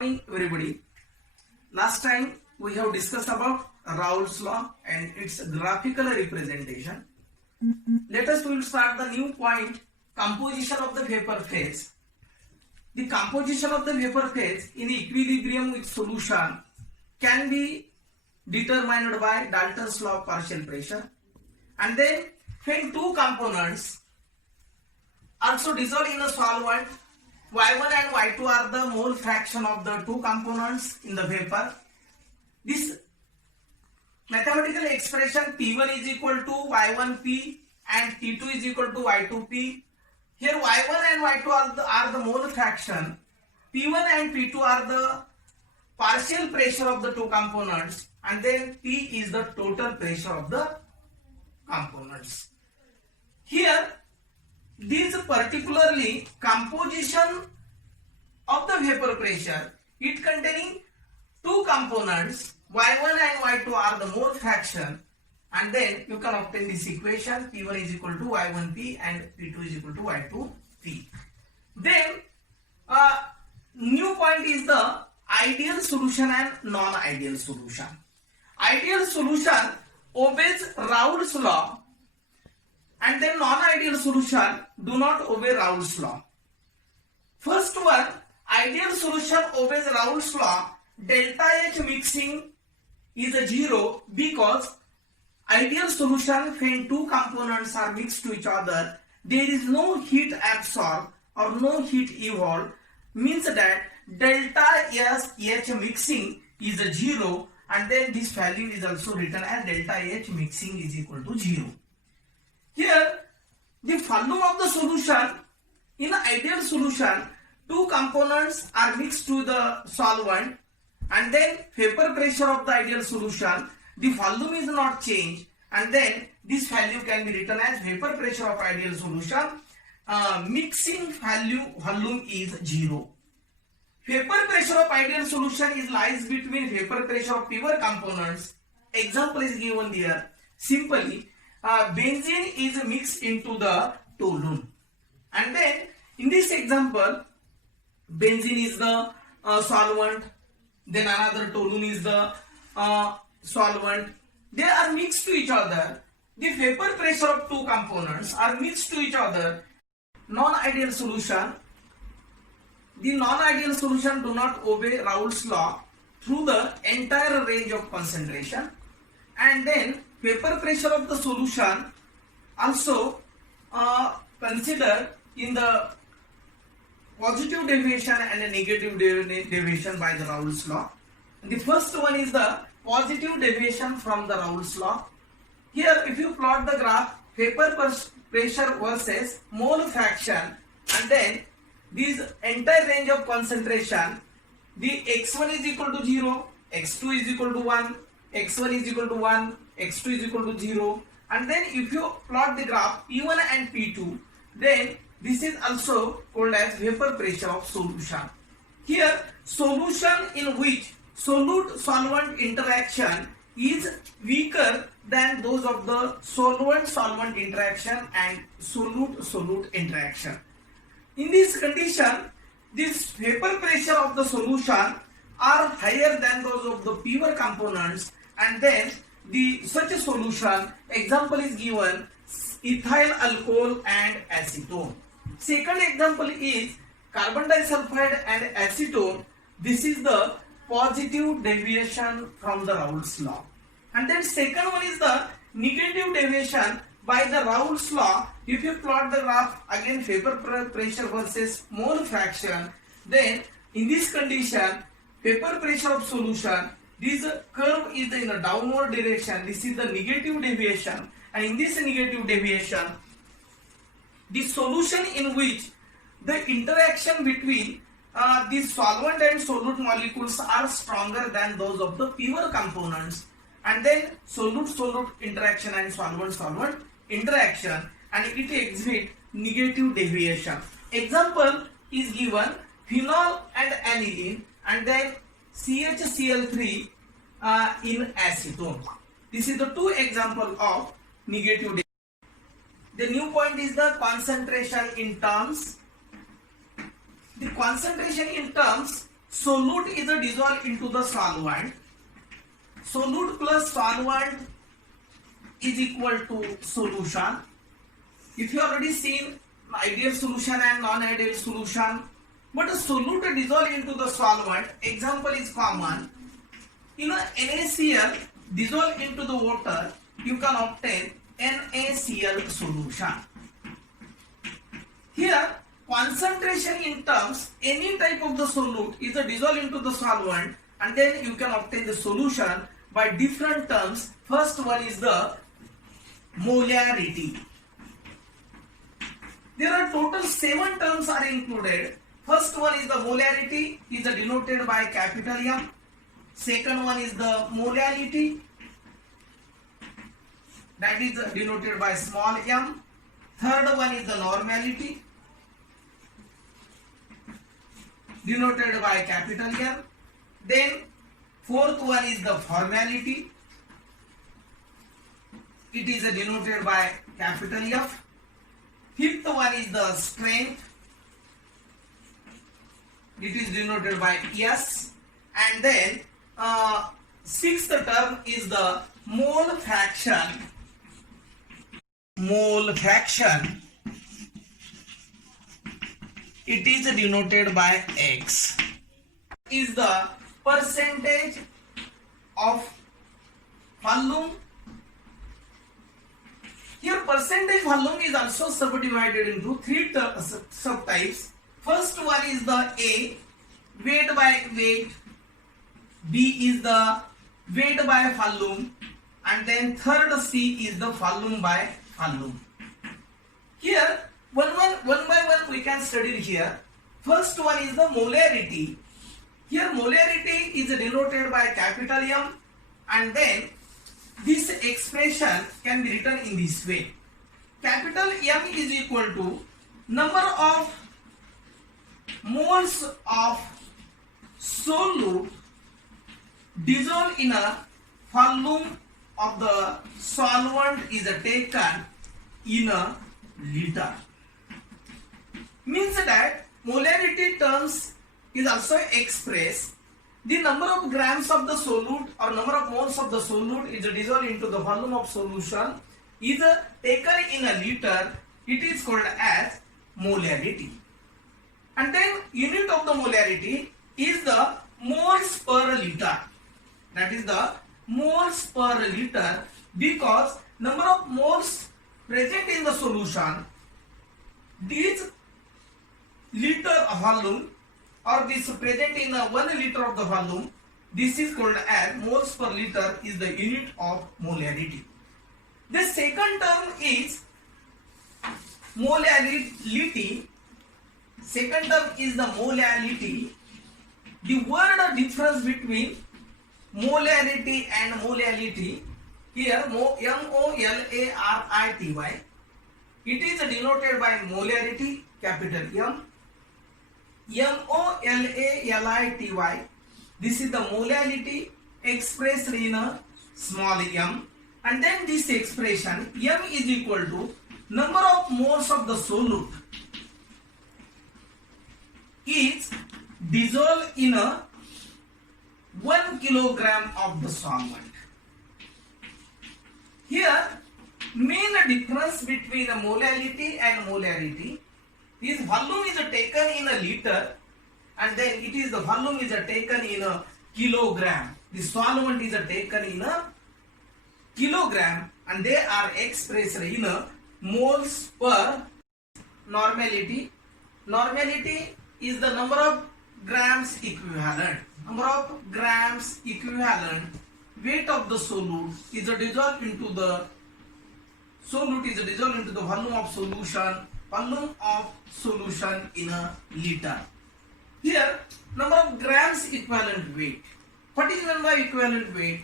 Morning, everybody. Last time we have discussed about Raoult's law and its graphical representation. Let us will start the new point, composition of the vapor phase. The composition of the vapor phase in equilibrium with solution can be determined by Dalton's law of partial pressure. And then when two components also dissolve in a solvent, Y1 and Y2 are the mole fraction of the two components in the vapor. This mathematical expression P1 is equal to Y1P and P2 is equal to Y2P. Here Y1 and Y2 are the mole fraction. P1 and P2 are the partial pressure of the two components, and then P is the total pressure of the components. Here this particularly composition of the vapor pressure, it containing two components, Y1 and Y2 are the mole fraction, and then you can obtain this equation P1 is equal to Y1P and P2 is equal to Y2P. Then new point is the ideal solution and non-ideal solution. Ideal solution obeys Raoult's law, and then non-ideal solution do not obey Raoult's law. First one, ideal solution obeys Raoult's law. Delta H mixing is a 0 because ideal solution when two components are mixed to each other, there is no heat absorbed or no heat evolved, means that delta H mixing is a 0, and then this value is also written as delta H mixing is equal to 0. Here, the volume of the solution, in an ideal solution, two components are mixed to the solvent, and then vapor pressure of the ideal solution, the volume is not changed, and then this value can be written as vapor pressure of ideal solution. Mixing volume is 0. Vapor pressure of ideal solution lies between vapor pressure of pure components. Example is given here. Simply, benzene is mixed into the toluene, and then in this example benzene is the solvent, then another toluene is the solvent. They are mixed to each other. The vapor pressure of two components are mixed to each other. Non-ideal solution, the non-ideal solution do not obey Raoult's law through the entire range of concentration, and then vapor pressure of the solution also considered in the positive deviation and a negative deviation by the Raoult's law. The first one is the positive deviation from the Raoult's law. Here if you plot the graph, vapor pressure versus mole fraction, and then this entire range of concentration, the x1 is equal to 0, x2 is equal to 1, x1 is equal to 1, x2 is equal to 0, and then if you plot the graph P1 and P2, then this is also called as vapor pressure of solution. Here solution in which solute-solvent interaction is weaker than those of the solvent-solvent interaction and solute-solute interaction. In this condition, this vapor pressure of the solution are higher than those of the pure components, and then such a solution, example is given ethyl alcohol and acetone. Second example is carbon disulfide and acetone. This is the positive deviation from the Raoult's law. And then second one is the negative deviation by the Raoult's law. If you plot the graph, again vapor pressure versus mole fraction, then in this condition vapor pressure of solution, this curve is in a downward direction. This is the negative deviation, and in this negative deviation, the solution in which the interaction between the solvent and solute molecules are stronger than those of the pure components, and then solute-solute interaction and solvent-solvent interaction, and it exhibits negative deviation. Example is given phenol and aniline, and then CHCl3 in acetone. This is the two example of negative deviation. The new point is the concentration in terms. The concentration in terms solute is dissolved into the solvent. Solute plus solvent is equal to solution. If you already seen ideal solution and non-ideal solution, but a solute dissolved into the solvent, example is common. In a NaCl dissolved into the water, you can obtain NaCl solution. Here, concentration in terms, any type of the solute is dissolved into the solvent, and then you can obtain the solution by different terms. First one is the molarity. There are total 7 terms are included. First one is the molarity, is denoted by capital M. Second one is the molality, that is denoted by small m. Third one is the normality, denoted by capital M. Then fourth one is the formality, it is denoted by capital F. Fifth one is the strength, it is denoted by S. And then sixth term is the mole fraction. Mole fraction, it is denoted by X. Is the percentage of volume. Here percentage volume is also subdivided into 3 subtypes. First one is the A, weight by weight. B is the weight by volume, and then third C is the volume by volume. Here one by one we can study here. First one is the molarity. Here molarity is denoted by capital M, and then this expression can be written in this way. Capital M is equal to number of moles of solute dissolved in a volume of the solvent is taken in a liter. Means that molarity terms is also expressed the number of grams of the solute or number of moles of the solute is dissolved into the volume of solution is taken in a liter. It is called as molarity. And then unit of the molarity is the moles per liter. That is the moles per liter, because number of moles present in the solution, this liter volume or this present in 1 liter of the volume, this is called as moles per liter, is the unit of molarity. The second term is molality. Second term is the molality. The word difference between molarity and molality, here molarity, it is denoted by molarity, capital M. Molality, this is the molality expressed in a small m, and then this expression m is equal to number of moles of the solute is dissolved in a 1 kilogram of the solvent. Here main difference between the molality and molarity is volume is taken in a liter, and then it is the volume is taken in a kilogram. The solvent is taken in a kilogram, and they are expressed in a moles per. Normality. Normality is the number of grams equivalent. Number of grams equivalent weight of the solute is dissolved into the volume of solution. Volume of solution in a liter. Here number of grams equivalent weight. What is meant by equivalent weight?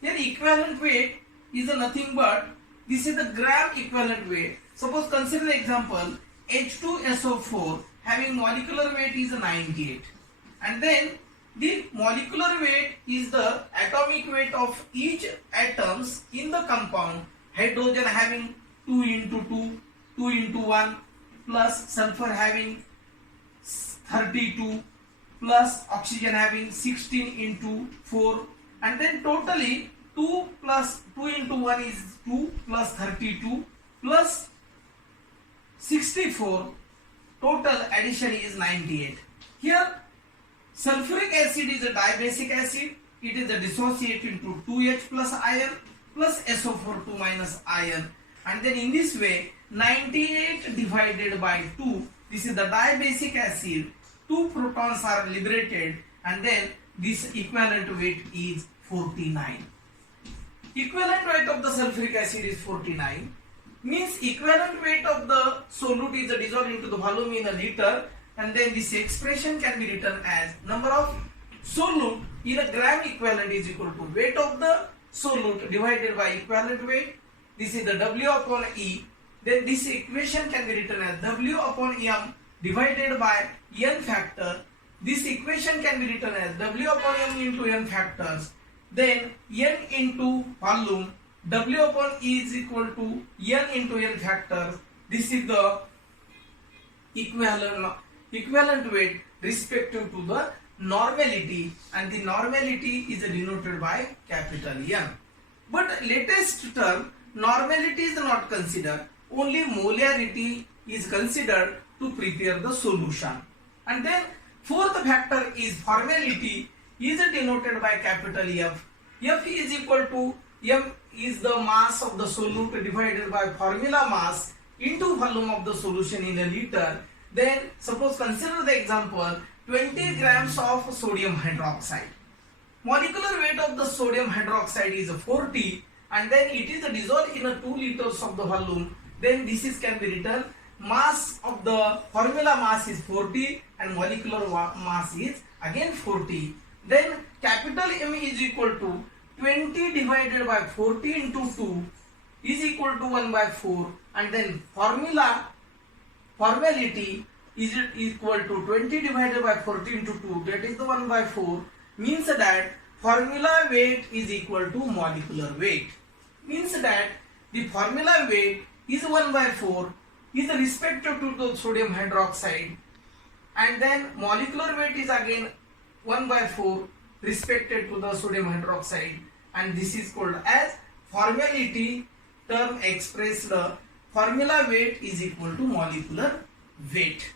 Here equivalent weight is nothing but this is the gram equivalent weight. Suppose consider the example H2SO4 having molecular weight is 98, and then the molecular weight is the atomic weight of each atoms in the compound. Hydrogen having 2 into 2, 2 into 1, plus sulfur having 32, plus oxygen having 16 into 4, and then totally 2 plus 2 into 1 is 2 plus 32 plus 64, total addition is 98. Here sulfuric acid is a dibasic acid, it is a dissociate into 2H plus ion plus SO4 2 minus ion, and then in this way 98 divided by 2, this is the dibasic acid, 2 protons are liberated, and then this equivalent weight is 49. Equivalent weight of the sulfuric acid is 49, means equivalent weight of the solute is dissolved into the volume in a liter, and then this expression can be written as number of solute in a gram equivalent is equal to weight of the solute divided by equivalent weight. This is the W upon E. Then this equation can be written as W upon M divided by N factor. This equation can be written as W upon M into N factors. Then N into volume, W upon E is equal to N into N factors. This is the equivalent weight respective to the normality, and the normality is denoted by capital N. But latest term, normality is not considered, only molarity is considered to prepare the solution. And then fourth factor is formality, is denoted by capital F. F is equal to M is the mass of the solute divided by formula mass into volume of the solution in a liter. Then suppose consider the example 20 grams of sodium hydroxide. Molecular weight of the sodium hydroxide is 40, and then it is dissolved in a 2 liters of the volume. Then this is can be written mass of the formula mass is 40 and molecular mass is again 40. Then capital M is equal to 20 divided by 40 into 2 is equal to 1 by 4, and then formality is equal to 20 divided by 40 into 2, that is the 1 by 4, means that formula weight is equal to molecular weight, means that the formula weight is 1 by 4 is respective to the sodium hydroxide, and then molecular weight is again 1 by 4 respected to the sodium hydroxide, and this is called as formality term expressed formula weight is equal to molecular weight.